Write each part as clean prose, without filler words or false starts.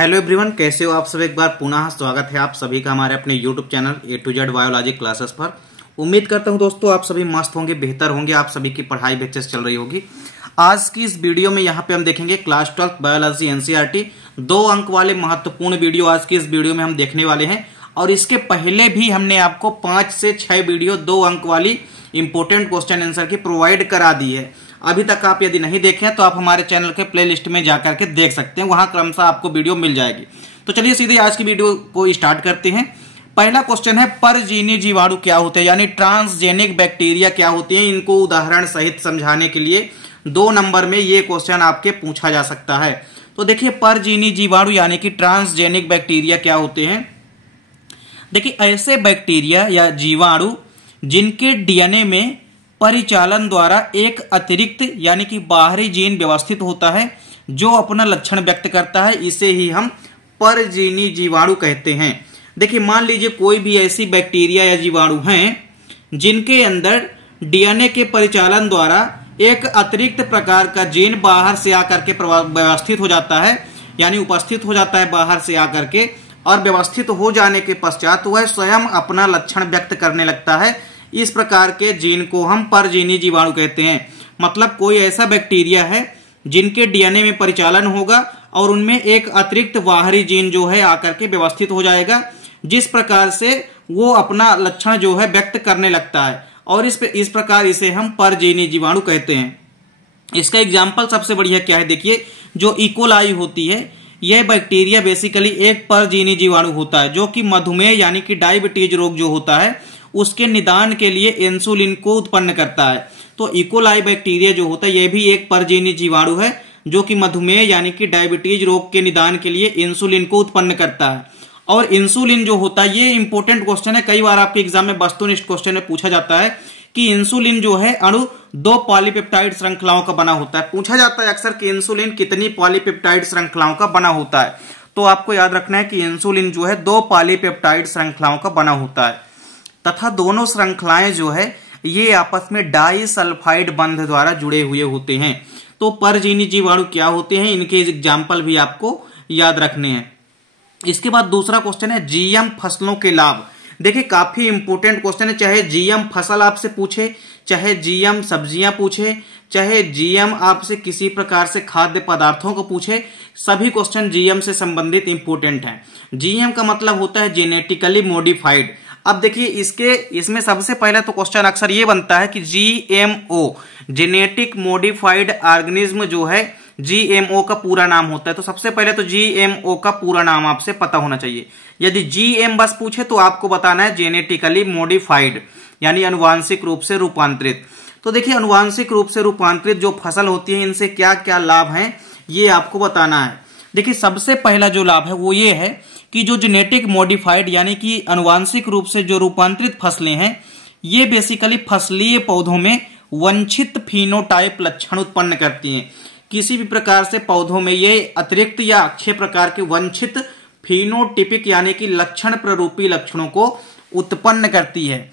Hello everyone, कैसे हो आप सब। एक बार पुनः स्वागत है आप सभी का हमारे अपने YouTube channel A to Z biology classes पर। उम्मीद करता हूं दोस्तों आप सभी मस्त होंगे, बेहतर होंगे, आप सभी की पढ़ाई भी अच्छे से चल रही होगी। आज की इस वीडियो में यहाँ पे हम देखेंगे क्लास 12 बायोलॉजी NCERT 2 अंक वाले महत्वपूर्ण वीडियो आज की इस वीडियो में हम देखने वाले हैं। और इसके पहले भी हमने आपको 5 से 6 वीडियो 2 अंक वाली इंपोर्टेंट क्वेश्चन आंसर की प्रोवाइड करा दी है। अभी तक आप यदि नहीं देखें तो आप हमारे चैनल के प्लेलिस्ट में जाकर के देख सकते हैं, वहां क्रमशः आपको वीडियो मिल जाएगी। तो चलिए सीधे आज की वीडियो को स्टार्ट करते हैं। पहला क्वेश्चन है, परजीवी जीवाणु क्या होते हैं, यानी ट्रांसजेनिक बैक्टीरिया क्या होते हैं। इनको उदाहरण सहित समझाने के लिए 2 नंबर में ये क्वेश्चन आपके पूछा जा सकता है। तो देखिए, परजीवी जीवाणु यानी कि ट्रांसजेनिक बैक्टीरिया क्या होते हैं। देखिए, ऐसे बैक्टीरिया या जीवाणु जिनके डीएनए में परिचालन द्वारा एक अतिरिक्त यानी कि बाहरी जीन व्यवस्थित होता है जो अपना लक्षण व्यक्त करता है, इसे ही हम परजीवी जीवाणु कहते हैं। देखिए, मान लीजिए कोई भी ऐसी बैक्टीरिया या जीवाणु हैं जिनके अंदर डीएनए के परिचालन द्वारा एक अतिरिक्त प्रकार का जीन बाहर से आकर के व्यवस्थित हो जाता है, यानी उपस्थित हो जाता है बाहर से आकर के, और व्यवस्थित हो जाने के पश्चात वह स्वयं अपना लक्षण व्यक्त करने लगता है। इस प्रकार के जीन को हम परजीवी जीवाणु कहते हैं। मतलब कोई ऐसा बैक्टीरिया है जिनके डीएनए में परिचालन होगा और उनमें एक अतिरिक्त बाहरी जीन जो है आकर के व्यवस्थित हो जाएगा, जिस प्रकार से वो अपना लक्षण जो है व्यक्त करने लगता है, और इस प्रकार इसे हम परजीवी जीवाणु कहते हैं। इसका एग्जाम्पल सबसे बढ़िया क्या है, देखिए, जो इकोलाई होती है, यह बैक्टीरिया बेसिकली एक परजीवी जीवाणु होता है जो कि मधुमेह यानी कि डायबिटीज रोग जो होता है उसके निदान के लिए इंसुलिन को उत्पन्न करता है। तो इकोलाई बैक्टीरिया जो होता है यह भी एक परजीवी जीवाणु है जो कि मधुमेह यानी कि डायबिटीज रोग के निदान के लिए इंसुलिन को उत्पन्न करता है। और इंसुलिन जो होता है, ये इंपॉर्टेंट क्वेश्चन है, कई बार आपके एग्जाम में वस्तुनिष्ठ क्वेश्चन में पूछा जाता है कि इंसुलिन जो है अणु 2 पॉलीपेप्टाइड श्रृंखलाओं का बना होता है। पूछा जाता है अक्सर कि इंसुलिन कितनी पॉलीपेप्टाइड श्रृंखलाओं का बना होता है। तो आपको याद रखना है कि इंसुलिन जो है 2 पॉलीपेप्टाइड श्रृंखलाओं का बना होता है, तथा दोनों श्रृंखलाएं जो है ये आपस में डाइसल्फाइड बंध द्वारा जुड़े हुए होते हैं। तो परजीवी जीवाणु क्या होते हैं, इनके एग्जाम्पल भी आपको याद रखने हैं। इसके बाद दूसरा क्वेश्चन है, जीएम फसलों के लाभ। देखिए, काफी इंपोर्टेंट क्वेश्चन है, चाहे जीएम फसल आपसे पूछे, चाहे जीएम सब्जियां पूछे, चाहे जीएम आपसे किसी प्रकार से खाद्य पदार्थों को पूछे, सभी क्वेश्चन जीएम से संबंधित इंपोर्टेंट हैं। जीएम का मतलब होता है जेनेटिकली मॉडिफाइड। अब देखिए, इसमें सबसे पहले तो क्वेश्चन अक्सर ये बनता है कि जीएमओ जेनेटिक मॉडिफाइड ऑर्गेनिज्म जो है जीएमओ का पूरा नाम होता है। तो सबसे पहले तो जीएमओ का पूरा नाम आपसे पता होना चाहिए। यदि जीएम बस पूछे तो आपको बताना है जेनेटिकली मॉडिफाइड, यानी अनुवांशिक रूप से रूपांतरित। तो देखिए, अनुवांशिक रूप से रूपांतरित जो फसल होती है इनसे क्या क्या लाभ हैं ये आपको बताना है। देखिए, सबसे पहला जो लाभ है वो ये है कि जो जेनेटिक मॉडिफाइड यानी कि अनुवांशिक रूप से जो रूपांतरित फसलें हैं ये बेसिकली फसलीय पौधों में वांछित फिनोटाइप लक्षण उत्पन्न करती हैं। किसी भी प्रकार से पौधों में ये अतिरिक्त या अक्षय प्रकार के वांछित फिनोटिपिक यानी कि लक्षण प्ररूपी लक्षणों को उत्पन्न करती है।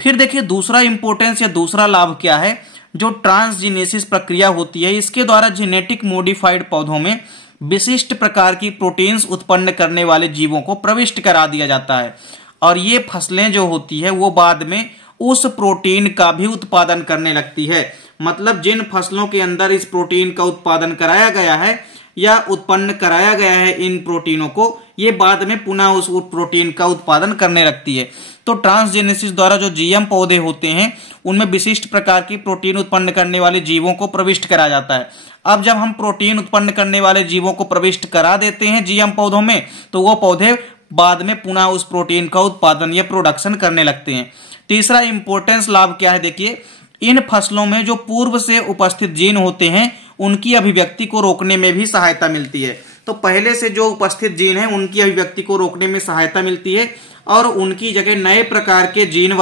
फिर देखिए, दूसरा इंपोर्टेंस या दूसरा लाभ क्या है, जो ट्रांसजीनेसिस प्रक्रिया होती है इसके द्वारा जेनेटिक मॉडिफाइड पौधों में विशिष्ट प्रकार की प्रोटीन्स उत्पन्न करने वाले जीवों को प्रविष्ट करा दिया जाता है, और ये फसलें जो होती है वो बाद में उस प्रोटीन का भी उत्पादन करने लगती है। मतलब जिन फसलों के अंदर इस प्रोटीन का उत्पादन कराया गया है या उत्पन्न कराया गया है इन प्रोटीनों को, ये बाद में पुनः उस प्रोटीन का उत्पादन करने लगती है। तो ट्रांसजेनेसिस द्वारा जो जीएम पौधे होते हैं उनमें विशिष्ट प्रकार की प्रोटीन उत्पन्न करने वाले जीवों को प्रविष्ट करा जाता है। अब जब हम प्रोटीन उत्पन्न करने वाले जीवों को प्रविष्ट करा देते हैं जीएम पौधों में, तो वो पौधे बाद में पुनः उस प्रोटीन का उत्पादन या प्रोडक्शन करने लगते हैं। तीसरा इंपॉर्टेंस लाभ क्या है, देखिए, इन फसलों में जो पूर्व से उपस्थित जीन होते हैं उनकी अभिव्यक्ति को रोकने में भी सहायता मिलती है। तो पहले से जो उपस्थित जीन है उनकी अभिव्यक्ति को रोकने में सहायता मिलती है, और उनकी जगह नए प्रकार के जीन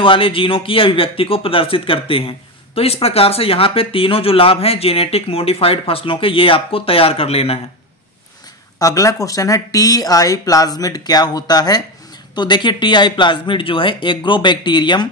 वाले जीनों की अभिव्यक्ति को प्रदर्शित करते हैं। तो इस प्रकार से यहाँ पे तीनों जो लाभ हैं जेनेटिक मॉडिफाइड फसलों के, ये आपको तैयार कर लेना है। अगला क्वेश्चन है, टीआई प्लाज्मिड क्या होता है। तो देखिए, टीआई प्लाज्मिड जो है एग्रोबैक्टीरियम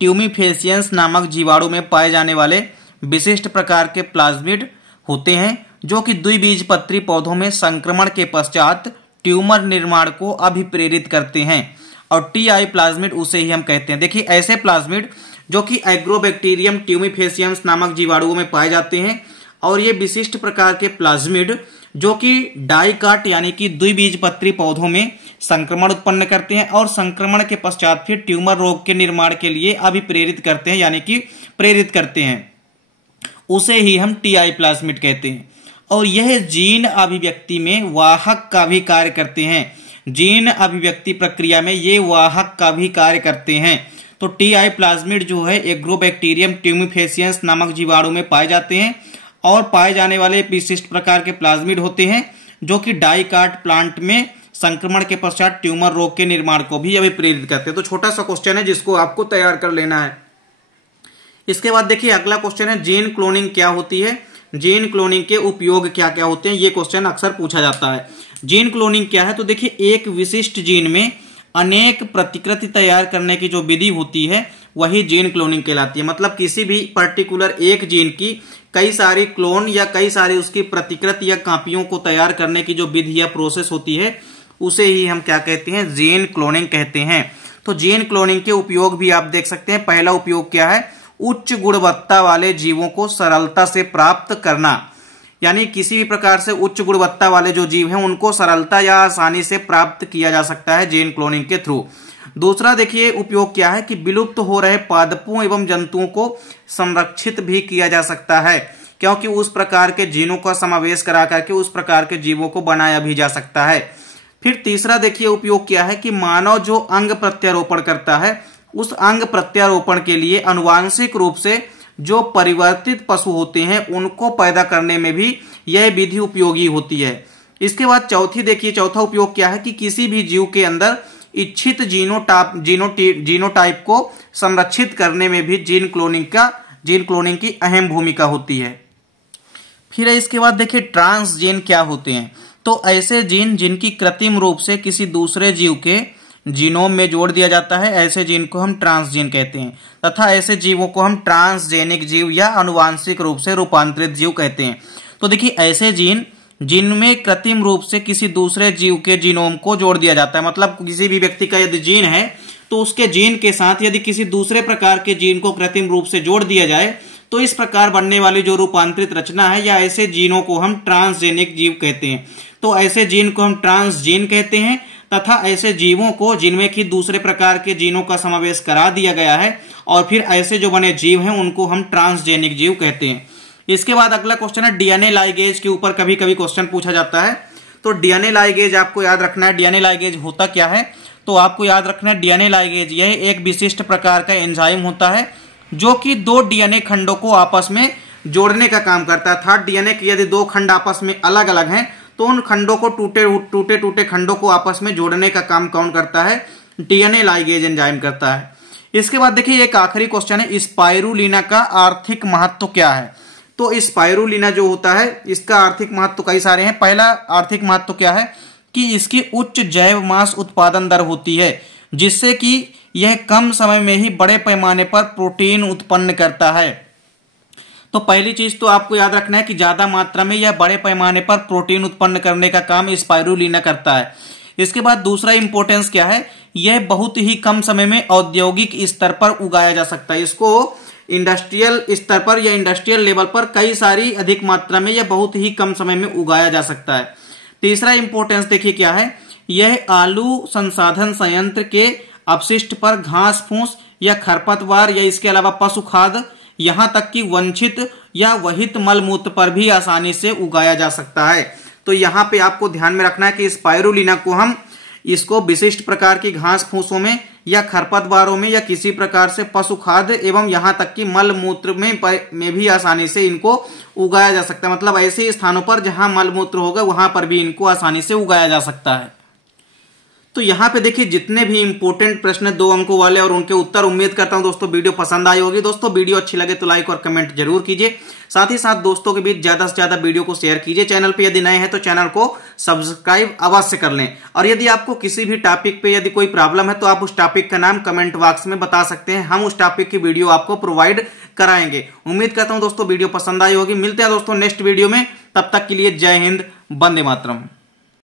ट्यूमिफेसियंस नामक जीवाणु में पाए जाने वाले विशिष्ट प्रकार के प्लाज्मिड होते हैं जो कि द्विबीजपत्री पौधों में संक्रमण के पश्चात ट्यूमर निर्माण को अभिप्रेरित करते हैं। और टीआई प्लाज्मिड उसे ही हम कहते हैं। देखिए ऐसे प्लाज्मिड जो कि एग्रोबैक्टीरियम ट्यूमिफेसियम्स नामक जीवाणुओं में पाए जाते हैं और ये विशिष्ट प्रकार के प्लाज्मिड जो कि डाइकाट यानी कि द्विबीजपत्री पौधों में संक्रमण उत्पन्न करते हैं और संक्रमण के पश्चात फिर ट्यूमर रोग के निर्माण के लिए अभिप्रेरित करते हैं यानी कि प्रेरित करते हैं, उसे ही हम टीआई प्लाज्मिड कहते हैं। और यह जीन अभिव्यक्ति में वाहक का भी कार्य करते हैं। जीन अभिव्यक्ति प्रक्रिया में ये वाहक का भी कार्य करते हैं। तो टीआई प्लाज्मिड जो है एग्रोबैक्टीरियम ट्यूमिफेसियंस नामक जीवाणु में पाए जाते हैं और पाए जाने वाले विशिष्ट प्रकार के प्लाज्मिड होते हैं जो कि डाइकाट प्लांट में संक्रमण के पश्चात ट्यूमर रोग के निर्माण को भी अभिप्रेरित करते हैं। तो छोटा सा क्वेश्चन है जिसको आपको तैयार कर लेना है। इसके बाद देखिए अगला क्वेश्चन है जीन क्लोनिंग क्या होती है, जीन क्लोनिंग के उपयोग क्या क्या होते हैं, ये क्वेश्चन अक्सर पूछा जाता है। जीन क्लोनिंग क्या है, तो देखिए एक विशिष्ट जीन में अनेक प्रतिकृति तैयार करने की जो विधि होती है वही जीन क्लोनिंग कहलाती है। मतलब किसी भी पर्टिकुलर एक जीन की कई सारी क्लोन या कई सारी उसकी प्रतिकृति या कॉपियों को तैयार करने की जो विधि या प्रोसेस होती है उसे ही हम क्या कहते हैं, जीन क्लोनिंग कहते हैं। तो जीन क्लोनिंग के उपयोग भी आप देख सकते हैं। पहला उपयोग क्या है, उच्च गुणवत्ता वाले जीवों को सरलता से प्राप्त करना, यानी किसी भी प्रकार से उच्च गुणवत्ता वाले जो जीव हैं उनको सरलता या आसानी से प्राप्त किया जा सकता है जीन क्लोनिंग के थ्रू। दूसरा देखिए उपयोग क्या है कि विलुप्त हो रहे पादपों एवं जंतुओं को संरक्षित भी किया जा सकता है, क्योंकि उस प्रकार के जीनों का समावेश करा करके उस प्रकार के जीवों को बनाया भी जा सकता है। फिर तीसरा देखिए उपयोग क्या है कि मानव जो अंग प्रत्यारोपण करता है उस अंग प्रत्यारोपण के लिए आनुवांशिक रूप से जो परिवर्तित पशु होते हैं उनको पैदा करने में भी यह विधि उपयोगी होती है। इसके बाद चौथा उपयोग क्या है कि किसी भी जीव के अंदर इच्छित जीनोटाइप को संरक्षित करने में भी जीन क्लोनिंग की अहम भूमिका होती है। फिर इसके बाद देखिए ट्रांसजीन क्या होते हैं, तो ऐसे जीन जिनकी कृत्रिम रूप से किसी दूसरे जीव के जीनोम में जोड़ दिया जाता है, ऐसे जीन को हम ट्रांसजीन कहते हैं तथा ऐसे जीवों को हम ट्रांसजेनिक जीव या आनुवांशिक रूप से रूपांतरित जीव कहते हैं। तो देखिए ऐसे जीन जिनमें कृत्रिम रूप से किसी दूसरे जीव के जीनोम को जोड़ दिया जाता है, मतलब किसी भी व्यक्ति का यदि जीन है तो उसके जीन के साथ यदि किसी दूसरे प्रकार के जीन को कृत्रिम रूप से जोड़ दिया जाए तो इस प्रकार बनने वाली जो रूपांतरित रचना है या ऐसे जीनों को हम ट्रांसजेनिक जीव कहते हैं। तो ऐसे जीन को हम ट्रांसजीन कहते हैं तथा ऐसे जीवों को जिनमें कि दूसरे प्रकार के जीनों का समावेश करा दिया गया है और फिर ऐसे जो बने जीव हैं उनको हम ट्रांसजेनिक जीव कहते हैं। इसके बाद अगला क्वेश्चन है डीएनए लाइगेज के ऊपर कभी कभी क्वेश्चन पूछा जाता है। तो डीएनए लाइगेज आपको याद रखना है। डीएनए लाइगेज होता क्या है, तो आपको याद रखना है डीएनए लाइगेज यह एक विशिष्ट प्रकार का एंजाइम होता है जो कि दो डीएनए खंडों को आपस में जोड़ने का काम करता है। अर्थात डीएनए के यदि दो खंड आपस में अलग अलग हैं तो उन खंडों को टूटे खंडों को आपस में जोड़ने का काम कौन करता है, डीएनए लाइगेज एंजाइम करता है। इसके बाद देखिए एक आखिरी क्वेश्चन है, स्पाइरुलिना का आर्थिक महत्व क्या है। तो स्पाइरुलिना जो होता है इसका आर्थिक महत्व कई सारे हैं। पहला आर्थिक महत्व क्या है कि इसकी उच्च जैव मास उत्पादन दर होती है जिससे कि यह कम समय में ही बड़े पैमाने पर प्रोटीन उत्पन्न करता है। तो पहली चीज तो आपको याद रखना है कि ज्यादा मात्रा में यह बड़े पैमाने पर प्रोटीन उत्पन्न करने का काम स्पाइरुलिना करता है। इसके बाद दूसरा इंपॉर्टेंस क्या है, यह बहुत ही कम समय में औद्योगिक स्तर पर उगाया जा सकता है। इसको इंडस्ट्रियल स्तर पर या इंडस्ट्रियल लेवल पर कई सारी अधिक मात्रा में या बहुत ही कम समय में उगाया जा सकता है। तीसरा इंपॉर्टेंस देखिए क्या है, यह आलू संसाधन संयंत्र के अपशिष्ट पर घास फूस या खरपतवार या इसके अलावा पशु खाद यहां तक कि वंचित या वहित मलमूत्र पर भी आसानी से उगाया जा सकता है। तो यहां पे आपको ध्यान में रखना है कि स्पाइरुलिना को हम इसको विशिष्ट प्रकार की घास फूसों में या खरपतवारों में या किसी प्रकार से पशु खाद्य एवं यहां तक कि मल मूत्र में भी आसानी से इनको उगाया जा सकता है। मतलब ऐसे स्थानों पर जहां मल मूत्र होगा वहां पर भी इनको आसानी से उगाया जा सकता है। तो यहाँ पे देखिए जितने भी इंपॉर्टेंट प्रश्न 2 अंकों वाले और उनके उत्तर, उम्मीद करता हूं दोस्तों वीडियो पसंद आई होगी। दोस्तों वीडियो अच्छी लगे तो लाइक और कमेंट जरूर कीजिए। साथ ही साथ दोस्तों के बीच ज्यादा से ज्यादा वीडियो को शेयर कीजिए। चैनल पे यदि नए हैं तो चैनल को सब्सक्राइब अवश्य कर लें। और यदि आपको किसी भी टॉपिक पे यदि कोई प्रॉब्लम है तो आप उस टॉपिक का नाम कमेंट बॉक्स में बता सकते हैं, हम उस टॉपिक की वीडियो आपको प्रोवाइड कराएंगे। उम्मीद करता हूं दोस्तों वीडियो पसंद आई होगी। मिलते हैं दोस्तों नेक्स्ट वीडियो में, तब तक के लिए जय हिंद, वंदे मातरम।